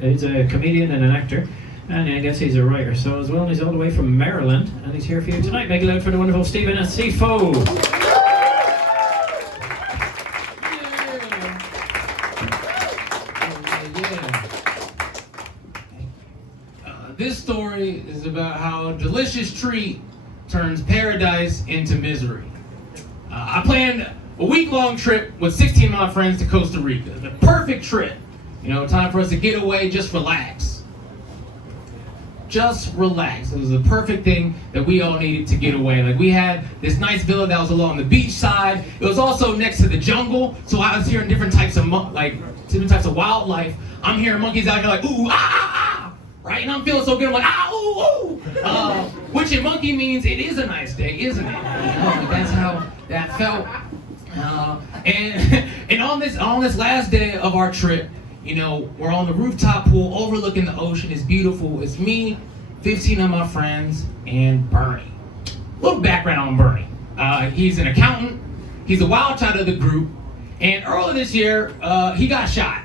He's a comedian and an actor, and I guess he's a writer. So as well, he's all the way from Maryland, and he's here for you tonight. Make it loud for the wonderful Stephen Asifo. This story is about how a delicious treat turns paradise into misery. I planned a week-long trip with 16 of my friends to Costa Rica. The perfect trip. You know, time for us to get away, just relax. Just relax. It was the perfect thing that we all needed to get away. Like, we had this nice villa that was along the beach side. It was also next to the jungle, so I was hearing different types of wildlife. I'm hearing monkeys out here like, ooh, ah, ah, ah, right? And I'm feeling so good, I'm like, ah, ooh, ooh. Which in monkey means it is a nice day, isn't it? That's how that felt. And on this last day of our trip, you know, we're on the rooftop pool overlooking the ocean. It's beautiful. It's me, 15 of my friends, and Bernie. Little background on Bernie. He's an accountant. He's a wild child of the group. And earlier this year, he got shot.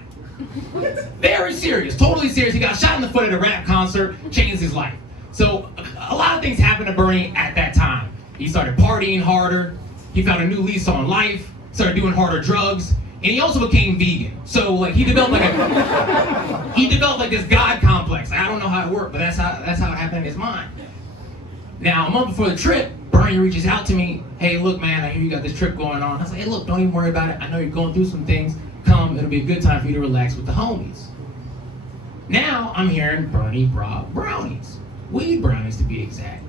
Very serious, totally serious. He got shot in the foot at a rap concert, changed his life. So a lot of things happened to Bernie at that time. He started partying harder. He found a new lease on life, started doing harder drugs, and he also became vegan. So like he developed like this God complex. I don't know how it worked, but that's how it happened in his mind. Now, a month before the trip, Bernie reaches out to me. Hey, look, man, I hear you got this trip going on. I was like, hey, look, don't even worry about it. I know you're going through some things. Come, it'll be a good time for you to relax with the homies. Now I'm hearing Bernie brought brownies, weed brownies to be exact.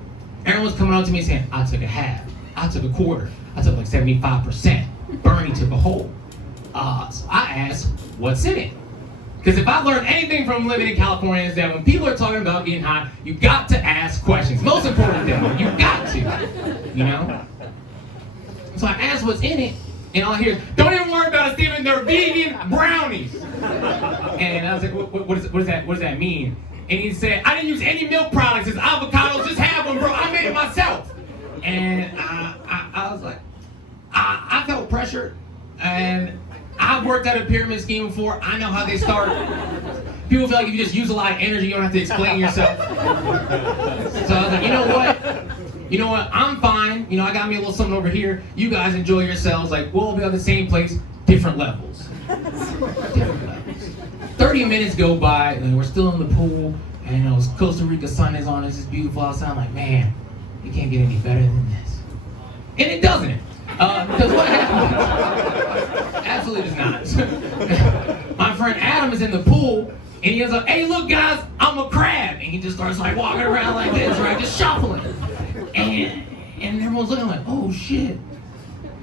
Everyone's coming up to me saying, I took a half, I took a quarter, I took like 75%. Bernie took a whole. So I asked, what's in it? Because if I learned anything from living in California is that when people are talking about getting high, you got to ask questions. Most important thing, you got to, you know? So I asked what's in it, and all I hear is, don't even worry about it, Steven, they're vegan brownies. And I was like, what does that mean? And he said, I didn't use any milk products, it's avocados, just have them, bro, I made it myself. And I was like, I felt pressured, and I've worked at a pyramid scheme before. I know how they start. People feel like if you just use a lot of energy, you don't have to explain yourself. So I was like, you know what? I'm fine. You know, I got me a little something over here. You guys enjoy yourselves. Like, we'll be on the same place, different levels. 30 minutes go by, and we're still in the pool, and you know, Costa Rica sun is on. It's just beautiful outside. I'm like, man, it can't get any better than this. And it doesn't. Because what happens? Absolutely does not. My friend Adam is in the pool, and he goes like, hey, look, guys, I'm a crab. And he just starts like walking around like this, right? Just shuffling. And everyone's looking like, oh, shit.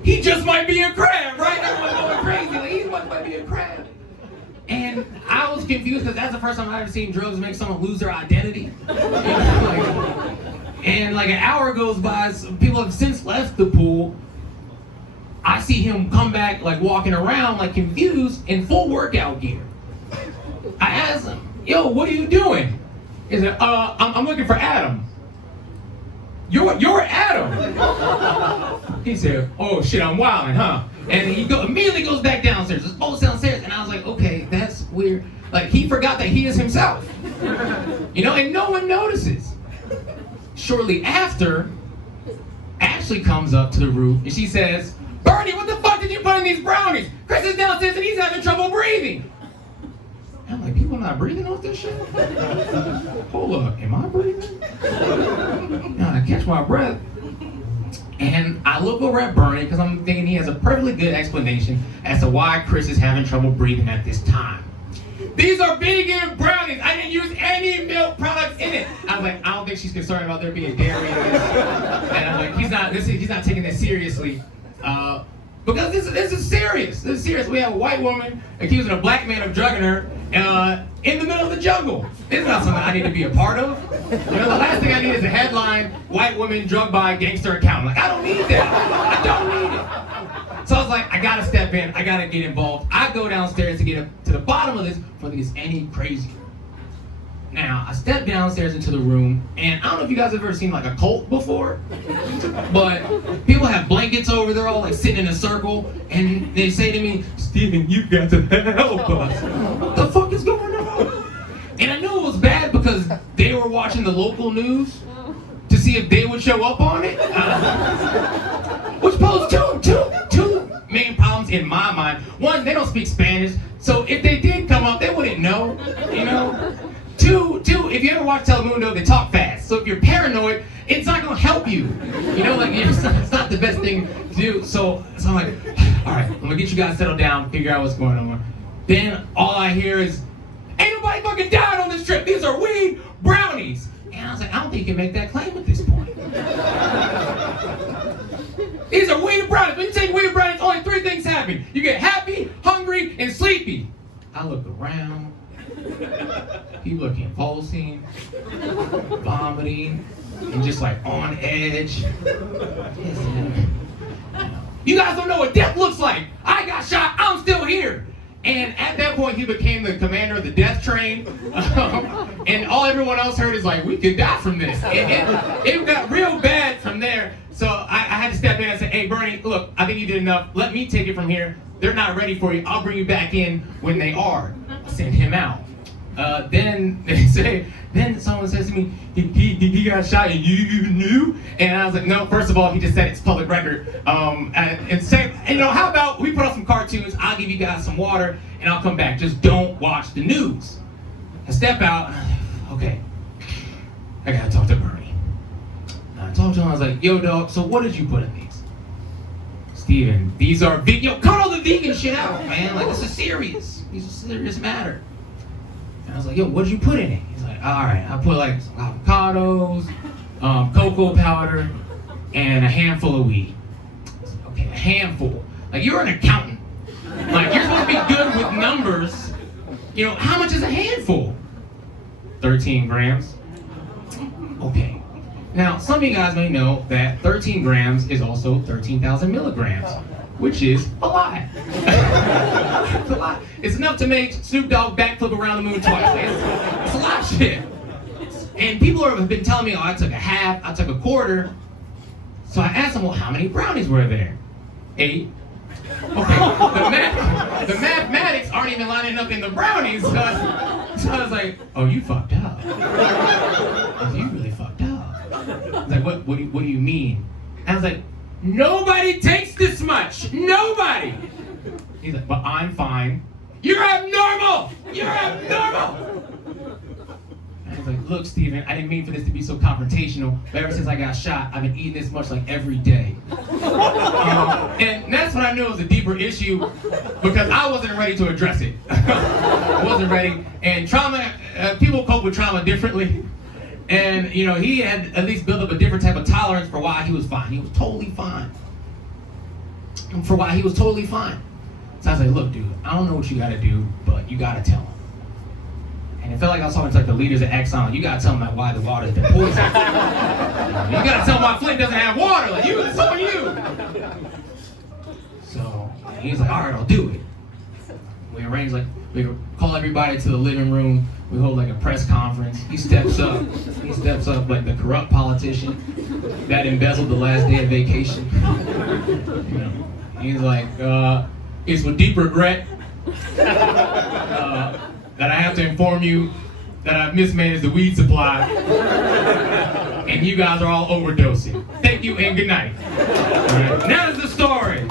He just might be a crab, right? Everyone's going crazy. Like, he might be a crab. And I was confused because that's the first time I've ever seen drugs make someone lose their identity. And like an hour goes by, so people have since left the pool. I see him come back, like walking around, like confused, in full workout gear. I asked him, yo, what are you doing? He said, I'm looking for Adam. You're Adam. He said, oh shit, I'm wilding, huh? And he immediately goes back downstairs. It's both downstairs, and I was like, okay, that's weird. Like he forgot that he is himself, you know, and no one notices. Shortly after, Ashley comes up to the roof and she says, Bernie, what the fuck did you put in these brownies? Chris is downstairs and he's having trouble breathing. And I'm like, people not breathing off this shit? Hold up, am I breathing? Now I catch my breath. And I look over at Bernie because I'm thinking he has a perfectly good explanation as to why Chris is having trouble breathing at this time. These are vegan brownies. I didn't use any milk products in it. I was like, I don't think she's concerned about there being dairy in this. And I'm like, he's not taking this seriously. Because this is serious. This is serious. We have a white woman accusing a black man of drugging her in the middle of the jungle. This is not something I need to be a part of. You know, the last thing I need is a headline, white woman drugged by a gangster accountant. Like, I don't need that. I don't need it. So I was like, I gotta step in. I gotta get involved. I go downstairs to get to the bottom of this before it gets any crazier. Now, I step downstairs into the room, and I don't know if you guys have ever seen like a cult before, but people have blankets over, they're all like sitting in a circle, and they say to me, Steven, you've got to help us. What the fuck is going on? And I knew it was bad because they were watching the local news to see if they would show up on it. Which posed two main problems in my mind. One, they don't speak Spanish, so if they did come up, they wouldn't know, you know? Two, if you ever watch Telemundo, they talk fast. So if you're paranoid, it's not gonna help you. You know, like it's not the best thing to do. So I'm like, all right, I'm gonna get you guys settled down, figure out what's going on. Then all I hear is, ain't nobody fucking died on this trip. These are weed brownies. And I was like, I don't think you can make that claim at this point. These are weed brownies. When you take weed brownies, only 3 things happen. You get happy, hungry, and sleepy. I look around. People are convulsing, vomiting, and just like on edge. You guys don't know what death looks like. I got shot, I'm still here. And at that point, he became the commander of the death train. And all everyone else heard is like, we could die from this. It got real bad from there. So I had to step in and say, hey, Bernie, look, I think you did enough. Let me take it from here. They're not ready for you. I'll bring you back in when they are. I send him out. Then someone says to me, he got shot and you knew? And I was like, no, first of all, he just said it's public record. And say, you know, how about we put on some cartoons, I'll give you guys some water, and I'll come back. Just don't watch the news. I step out, okay, I gotta talk to Bernie. And I talked to him, I was like, yo, dog, so what did you put in these? Steven, these are vegan. Yo, cut all the vegan shit out, man. Like, this is serious. These are serious matter. And I was like, yo, what did you put in it? He's like, all right, I put like some avocados, cocoa powder, and a handful of weed. I was like, okay, a handful. Like, you're an accountant. Like, you're supposed to be good with numbers. You know, how much is a handful? 13 grams. Okay. Now, some of you guys may know that 13 grams is also 13,000 milligrams, which is a lot. It's a lot. It's enough to make Snoop Dogg backflip around the moon twice. It's a lot of shit. And people have been telling me, oh, I took a half, I took a quarter. So I asked them, well, how many brownies were there? 8. Okay, the mathematics aren't even lining up in the brownies. So I was like, oh, you fucked up. I was like, you really fucked up. I was like, what do you mean? And I was like, nobody takes this much. Nobody. He's like, but I'm fine. You're abnormal. You're abnormal. And I was like, look, Steven, I didn't mean for this to be so confrontational, but ever since I got shot, I've been eating this much like every day. And that's when I knew it was a deeper issue because I wasn't ready to address it. I wasn't ready. And trauma, people cope with trauma differently. And, you know, he had at least built up a different type of tolerance for why he was fine. He was totally fine. For why he was totally fine. So I was like, look, dude, I don't know what you gotta do, but you gotta tell him. And it felt like I was talking to like the leaders of Exxon. Like, you gotta tell them like why the water's been poisoned. You gotta tell them why Flint doesn't have water. Like, it's on you. So he's like, all right, I'll do it. We arrange like, we call everybody to the living room. We hold like a press conference. He steps up like the corrupt politician that embezzled the last day of vacation. You know, he's like, it's with deep regret that I have to inform you that I've mismanaged the weed supply and you guys are all overdosing. Thank you and good night. All right. Now is the story.